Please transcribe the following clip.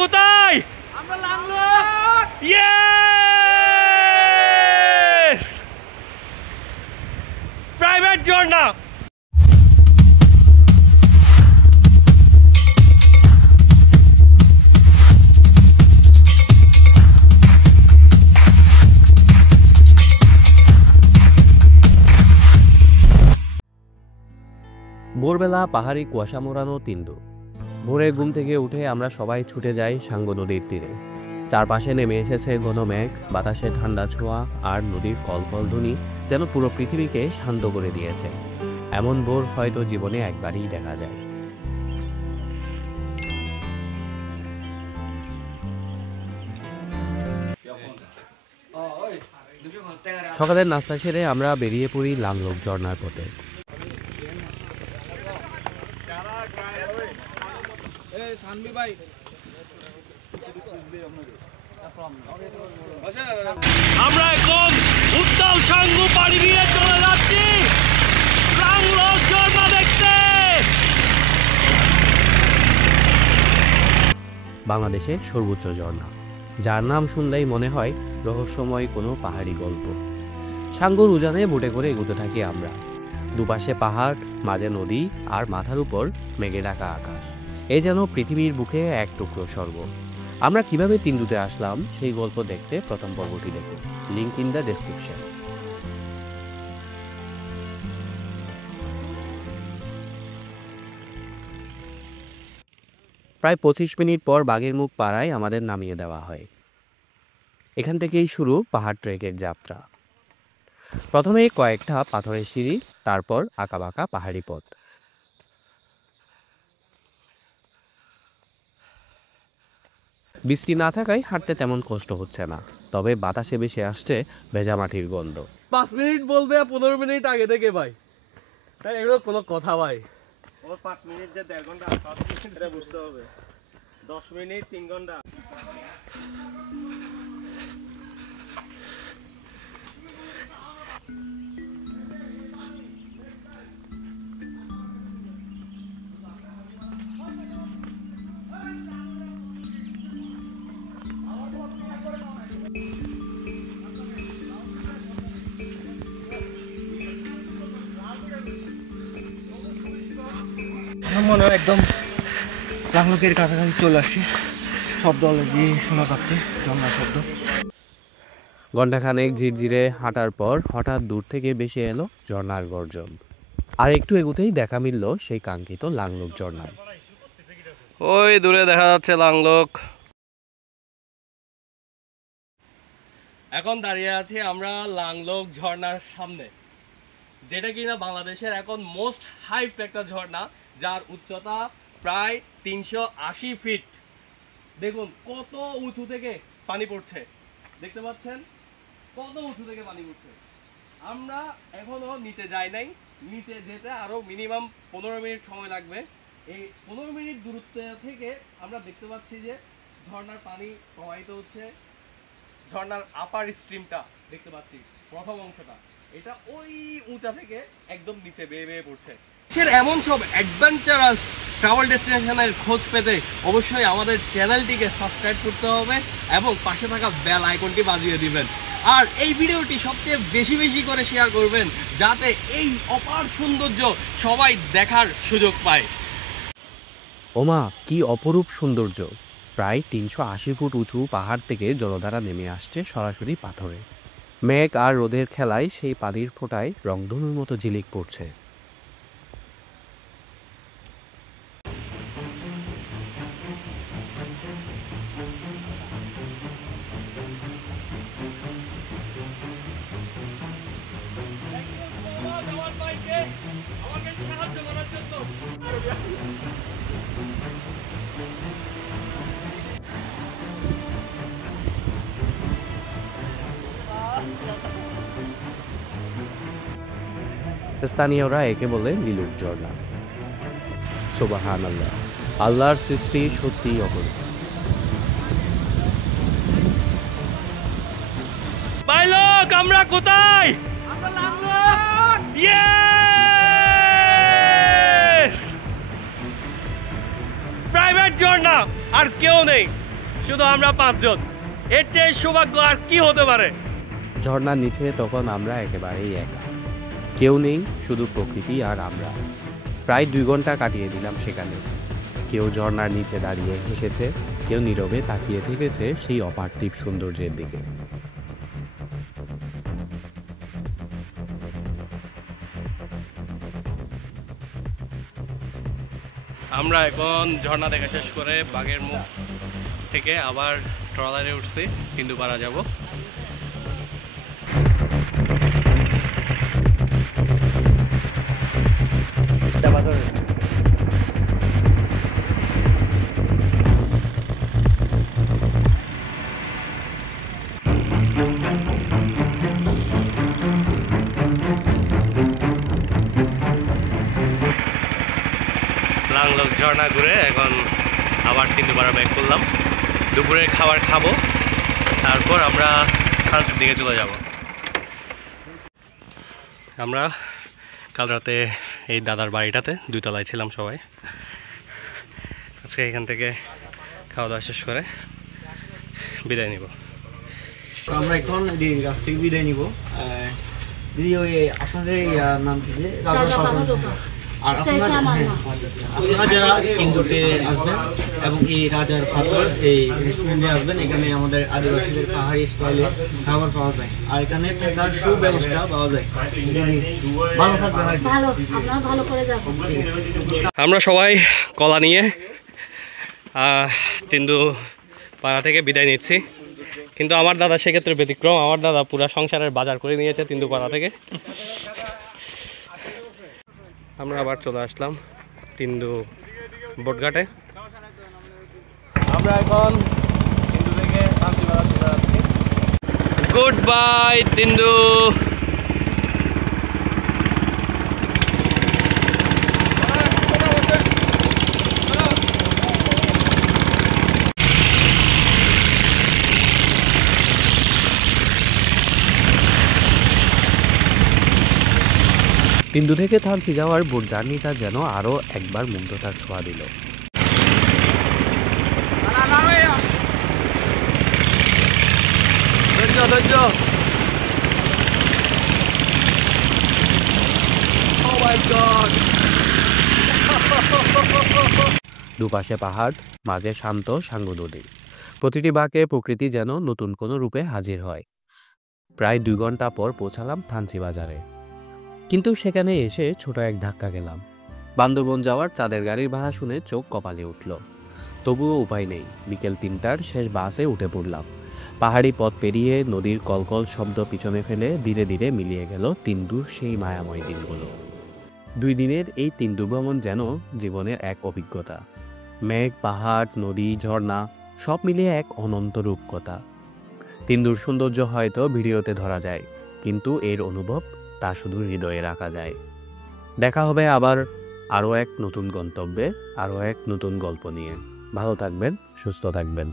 কোথায়? আমরা লাংলক। Yes! Private ঝর্ণা। ভোরবেলা পাহাড়ি কুয়াশা মোড়ানো তিন্দু। ভোরে ঘুম থেকে উঠে আমরা সবাই ছুটে যাই সাঙ্গু নদীর তীরে। চারপাশে নেমে এসেছে ঘন মেঘ, বাতাসে ঠান্ডা ছোঁয়া আর নদীর কলকল ধ্বনি যেন পুরো পৃথিবীকে শান্ত করে দিয়েছে। এমন ভোর হয়তো জীবনে একবারই দেখা যায়। সকালের নাস্তা সেরে আমরা বেরিয়ে পড়ি লাংলক ঝর্ণার পথে। আমরা এখন উত্তাল সাঙ্গু পাড়ি দিয়ে চলে যাচ্ছি লাংলক ঝর্ণা দেখতে। বাংলাদেশের সর্বোচ্চ ঝর্ণা, যার নাম শুনলেই মনে হয় রহস্যময় কোনো পাহাড়ি গল্প। সাঙ্গুর উজানে বুটে করে এগোতে থাকি আমরা। দুপাশে পাহাড়, মাঝে নদী আর মাথার উপর মেঘে ঢাকা আকাশ। এই যেন পৃথিবীর বুকে এক টুকরো স্বর্গ। আমরা কিভাবে তিন্দুতে আসলাম সেই গল্প দেখতে প্রথম পর্বটি দেখুন, লিংক ইন দ্য ডেসক্রিপশন। প্রায় 25 মিনিট পর বাঘের মুখ পাড়ায় আমাদের নামিয়ে দেওয়া হয়। এখান থেকেই শুরু পাহাড় ট্রেকের যাত্রা। প্রথমে কয়েকটা পাথরের সিঁড়ি, তারপর আঁকাবাঁকা পাহাড়ি পথ। বৃষ্টি না থাকায় হাঁটতে তেমন কষ্ট হচ্ছে না, তবে বাতাসে বেশি আসছে ভেজা মাটির গন্ধ। 5 মিনিট বলবে 15 মিনিট আগে থেকে ভাই, তাই এগুলো কোনো কথা ভাই? ওর 5 মিনিট যে 1.5 ঘন্টা, 5 মিনিট এটা বুঝতে হবে। 10 মিনিট 3 ঘন্টা। মনে হয় একদম লাংলকের কাছাকাছি চলে আসছি। শব্দ অলরেডি শোনা যাচ্ছে, ঝর্ণার শব্দ। ঘণ্টাখানেক ঝিরঝিরে হাঁটার পর হঠাৎ দূর থেকে ভেসে এলো ঝর্ণার গর্জন। আর একটু এগোতেই দেখা মিলল সেই কাঙ্ক্ষিত লাংলক ঝর্ণার। ওই দূরে দেখা যাচ্ছে লাংলক। এখন দাঁড়িয়ে আছি আমরা লাংলক ঝর্ণার সামনে, যেটা কিনা বাংলাদেশের এখন মোস্ট হাইট একটা ঝর্ণা, যার উচ্চতা প্রায় 380 ফিট। দেখুন কত উঁচু থেকে পানি পড়ছে, দেখতে পাচ্ছেন কত উঁচু থেকে পানি পড়ছে। আমরা এখনো নিচে যাই নাই, নিচে যেতে আরো মিনিমাম 15 মিনিট সময় লাগবে। এই 15 মিনিট দূরত্ব থেকে আমরা দেখতে পাচ্ছি যে ঝর্ণার পানি প্রবাহিত হচ্ছে। ঝর্ণার আপার স্ট্রিমটা দেখতে পাচ্ছি, প্রথম অংশটা এটা ওই উঁচা থেকে একদম নিচে বেয়ে বেয়ে পড়ছে। এমন সব অ্যাডভেঞ্চারাস ট্রাভেল ডেস্টিনেশনের খোঁজ পেতে অবশ্যই আমাদের চ্যানেলটিকে সাবস্ক্রাইব করতে হবে এবং পাশে থাকা বেল আইকনটি বাজিয়ে দিবেন। আর এই ভিডিওটি সবচেয়ে বেশি বেশি করে শেয়ার করবেন, যাতে এই অপার সৌন্দর্য সবাই দেখার সুযোগ পায়। ওমা, কি অপরূপ সৌন্দর্য! প্রায় 380 ফুট উঁচু পাহাড় থেকে জলধারা নেমে আসছে সরাসরি পাথরে। মেঘ আর রোদের খেলায় সেই পানির ফোঁটায় রংধনুর মতো ঝিলিক পড়ছে। স্থানীয়রা একে বলে নীলুক ঝর্ণা। সুবহানাল্লাহ, আল্লাহর সৃষ্টি সত্যিই অপরূপ। পাইলট, আমরা কোথায়? আমরা লাংলক। ইয়েস! প্রাইভেট ঝর্ণা, আর কেউ নেই। শুধু আমরা 5 জন। এর চেয়ে সৌভাগ্য আর কি হতে পারে? ঝর্ণার নিচে তখন আমরা একেবারেই একা, কেউ নেই, শুধু প্রকৃতি আর আমরা। প্রায় 2 ঘন্টা কাটিয়ে দিলাম সেখানে। কেউ ঝর্ণার নিচে দাঁড়িয়ে হেসেছে, কেউ নীরবে তাকিয়ে থেকেছে সেই অপার্থিব সৌন্দর্যের দিকে। আমরা এখন ঝর্ণা দেখা শেষ করে বাঘের মুখ থেকে আবার ট্রলারে উঠছি, তিন্দুপাড়া যাব। লাংলক ঝর্ণা ঘুরে এখন আবার তিন্দুপাড়া ব্যাক করলাম। দুপুরের খাবার খাবো, তারপর আমরা ফ্রান্সের দিকে চলে যাব। আমরা কাল রাতে এই দাদার বাড়িটাতে 2 তলায় ছিলাম সবাই। আজকে এখান থেকে খাওয়া দাওয়া শেষ করে বিদায় নিব। আমরা এখন দিদির কাছ থেকে বিদায় নিব। দিদি ওই আপনাদের নাম কি? যে আর আপনারা যারা ইন্দোরে আসবেন এবং এই রাজার পাথর এই রেস্টুরেন্টে আসবেন, এখানে আমাদের আদিবাসীদের পাহাড়ি স্টাইলে খাবার পাওয়া যায় আর এখানে থাকার সুব্যবস্থা পাওয়া যায়। ভালো থাকবেন। আমরা সবাই কলা নিয়ে তিন্দুপাড়া থেকে বিদায় নিচ্ছি, কিন্তু আমার দাদা সেক্ষেত্রে ব্যতিক্রম। আমার দাদা পুরা সংসারের বাজার করে নিয়েছে তিন্দুপাড়া থেকে। আমরা আবার চলে আসলাম তিন্দু বোটঘাটে। আমরা এখন তিন্দু থেকে শান্তিপাড়া চলে যাচ্ছি। Good bye Tindu. তিন্দু থেকে থানচি যাওয়ার বোট জার্নিটা যেন আরও একবার মুগ্ধতার ছোঁয়া দিল। দুপাশে পাহাড়, মাঝে শান্ত সাঙ্গু নদী। প্রতিটি বাঁকে প্রকৃতি যেন নতুন কোনো রূপে হাজির হয়। প্রায় 2 ঘন্টা পর পৌঁছালাম থানচি বাজারে, কিন্তু সেখানে এসে ছোট এক ধাক্কা গেলাম। বান্দরবন যাওয়ার চাঁদের গাড়ির ভাড়া শুনে চোখ কপালে উঠল। তবুও উপায় নেই, বিকেল 3টার শেষ বাসে উঠে পড়লাম। পাহাড়ি পথ পেরিয়ে নদীর কলকল শব্দ পিছনে ফেলে ধীরে ধীরে মিলিয়ে গেল তিন্দুর সেই মায়াময় দিনগুলো। 2 দিনের এই তিন্দু ভ্রমণ যেন জীবনের এক অভিজ্ঞতা। মেঘ, পাহাড়, নদী, ঝর্ণা সব মিলিয়ে এক অনন্ত রূপকথা। তিন্দুর সৌন্দর্য হয়তো ভিডিওতে ধরা যায়, কিন্তু এর অনুভব তা শুধু হৃদয়ে রাখা যায়। দেখা হবে আবার আরও এক নতুন গন্তব্যে, আরও এক নতুন গল্প নিয়ে। ভালো থাকবেন, সুস্থ থাকবেন।